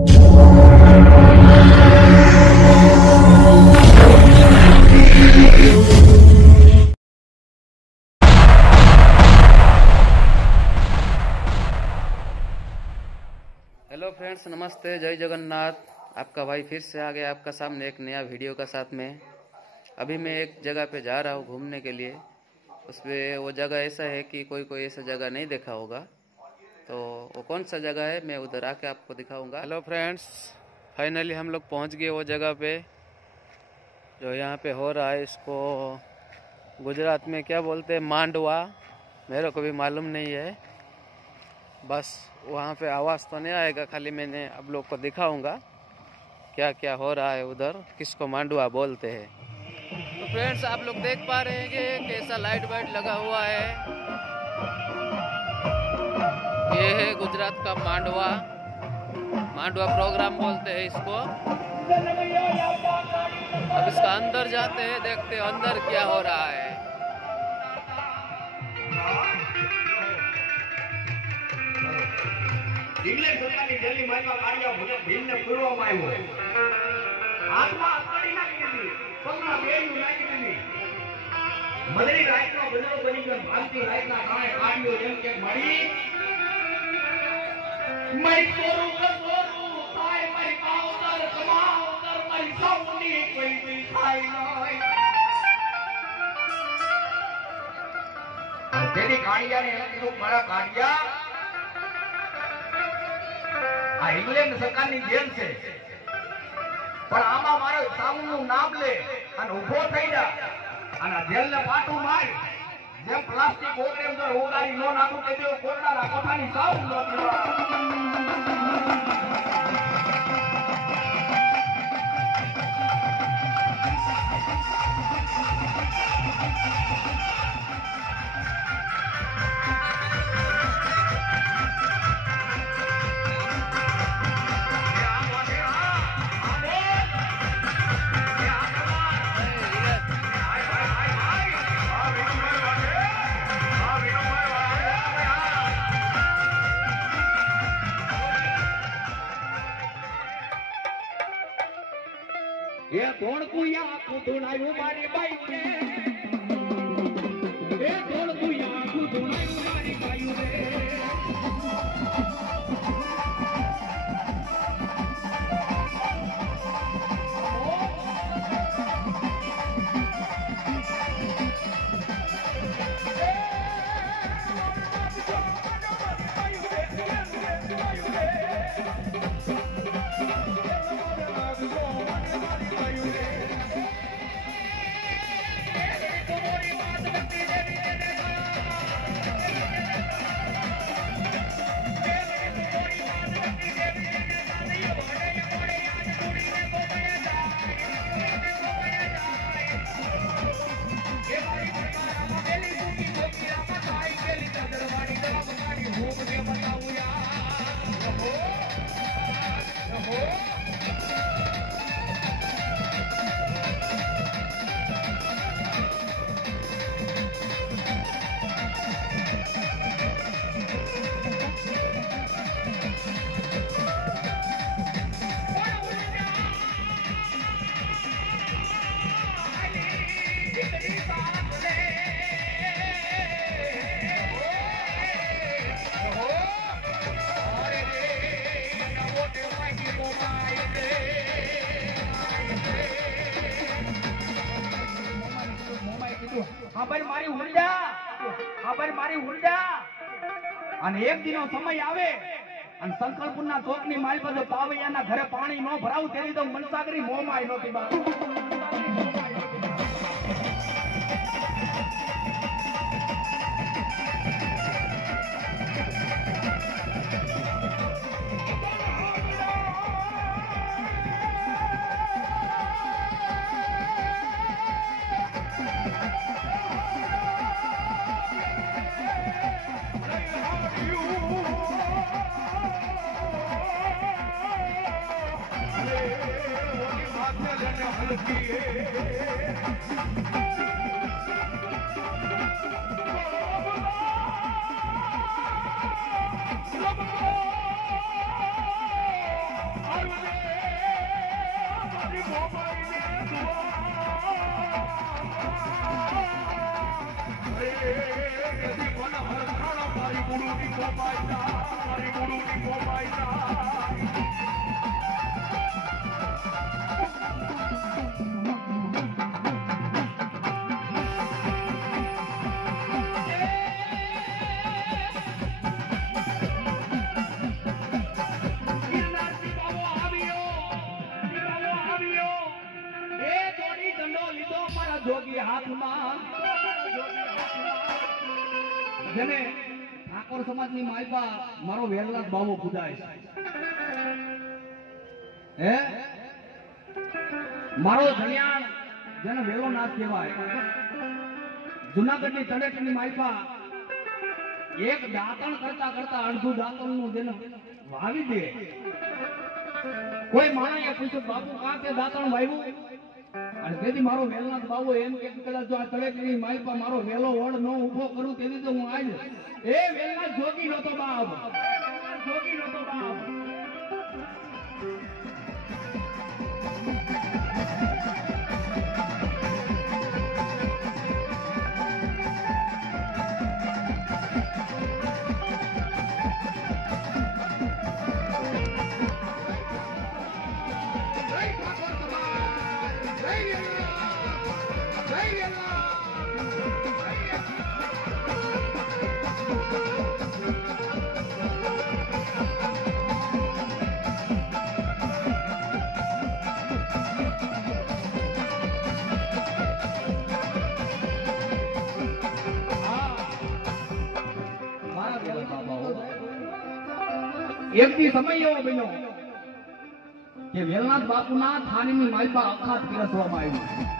Hello friends, नमस्ते, जय जगन्नाथ। आपका भाई फिर से आ गया आपका सामने एक नया वीडियो का साथ में। अभी मैं एक जगह पे जा रहा हूँ घूमने के लिए। उसमें वो जगह ऐसा है कि कोई ऐसा जगह नहीं देखा होगा, तो वो कौन सा जगह है मैं उधर आके आपको दिखाऊंगा। हेलो फ्रेंड्स, फाइनली हम लोग पहुँच गए वो जगह पे जो यहाँ पे हो रहा है। इसको गुजरात में क्या बोलते हैं, मांडवा, मेरे को भी मालूम नहीं है। बस वहाँ पे आवाज़ तो नहीं आएगा, खाली मैंने आप लोग को दिखाऊंगा क्या क्या हो रहा है उधर, किसको मांडवा बोलते हैं। तो फ्रेंड्स, आप लोग देख पा रहे हैं कि कैसा लाइट वाइट लगा हुआ है। ये है गुजरात का मांडवा प्रोग्राम बोलते हैं इसको। अब इसका अंदर जाते हैं, देखते हैं अंदर क्या हो रहा है। इंग्लैंड सरकारની દિલ્હી માનવા કાર્ય મુજબ ભીલને પૂરવામાં આવ્યો. હાથમાં અકડી નાખી દીધી, પગમાં બેયું નાખી દીધી. મદરી રાઈટનો બદલો બની ગયો, ભાગતી રાઈટના કારણે કાઢ્યો એમ કે મળી કોરું થાય મારી પાવતર કમાવતર મારી સૌની કોઈ થાય નહીં. તેની કાઢિયાને એમ કીધું, મારા કાઢિયા આ ઇંગ્લેન્ડ સરકારની જેલ છે, પણ આમાં મારો સામુનું નામ લે અને ઊભો થઈ જા અને જેલને પાટું માર. જેમ પ્લાસ્ટિક ઓકે એમ જો ઓગાળી નો નાખું કે જો કોરડાના કોઠાની સાવ ન પીવા. ये कौन कुया कुदुनायु मारी बाई रे, ये कौन कुया कुदुनायु मारी बाई रे. મારી ઉર્જા અને એક દિનો સમય આવે અને સંકલ્પના ચોકની માલ બધો પાવૈયાના ઘરે પાણી નો ભરાવું તેની તો મનસાગરી મોમાં નહોતી બા. જોગી હાથમાં જેને ઠાકોર સમાજની માલપા મારો વેરલાદ બાવો પૂજાય હે મારો ધણિયાણ જેને વેલો નાથ કહેવાય જુનાગઢની તળેટીની માલપા એક દાંતણ કરતા કરતા અડધું દાંતણનું જેને વાવી દે કોઈ માણસે પૂછ્યું બાપુ કાં તે દાંતણ વાવ્યું અને તેથી મારો વેલનાથ બાવો એમ કે કદાચ જો આ તળેટીની માલપા મારો વેલો વડ નો ઊભો કરું તેથી તો હું આજ એ વેલનાથ જોગી નતો બાપ જોગી નતો બાપ એક દી સમય એવો બન્યો કે વેલનાથ બાપુના થાનીની માલપા અખાત પીરસવામાં આવ્યું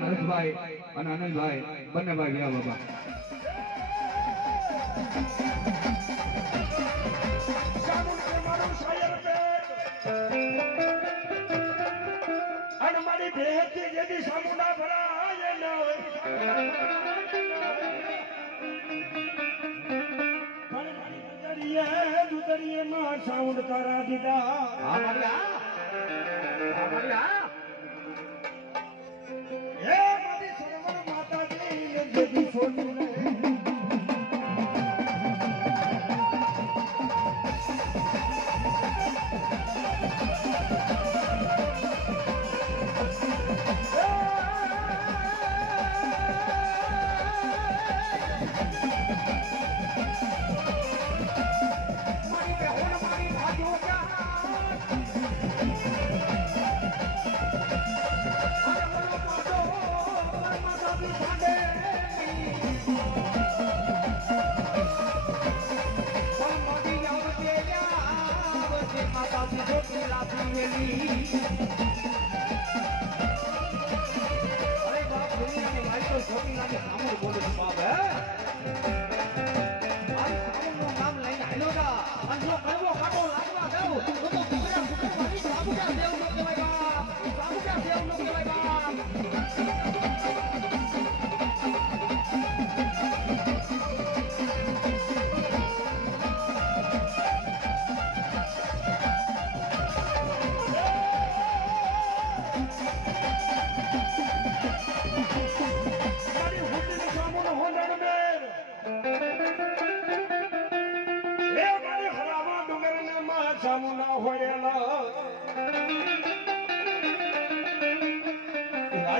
નરેશભાઈ અને આનંદભાઈ બંને ભાઈ ગયા બાબા અને મારી ભેગથી જેથી સામુંડા ભરાય ન હોય દુતરીએ માં સાઉન્ડ કરા દીધા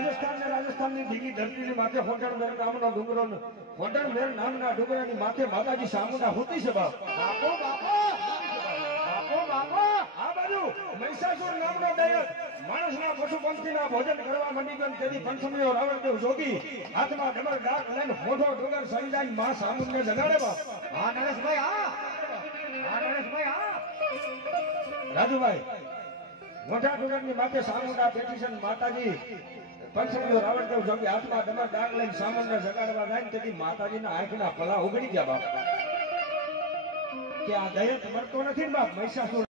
રાજસ્થાનની ધીંગી ધરતીની માથે હોટણમેર નામનો ડુંગરો હોટણમેર નામના ડુંગરાની માથે માતાજી સામુંડા હોતી છે બાપ. આ બાજુ મહિષાસુર નામનો દૈત માણસના પશુ પંખીના ભોજન કરવા માંડી ગયો. તેથી પંચમીઓ રાવણદેવ જોગી હાથમાં ડમર ડાક લઈને મોટો ડુંગર સરી જાય માં સામુંડને જગાડે બાપ. હા નરેશભાઈ હા નરેશભાઈ હા રાજુભાઈ મોટા ડુંગરની માથે સામુંડા બેઠી છે. માતાજી પંચમીઓ રાવણદેવ જોગી હાથમાં ડમર ડાક લઈને સામુંડને જગાડવા જાય ને તેથી માતાજીના આંખના પલા ઉગડી ગયા બાપ. કે આ દૈત મરતો નથી ને બાપ. મહિષાસુર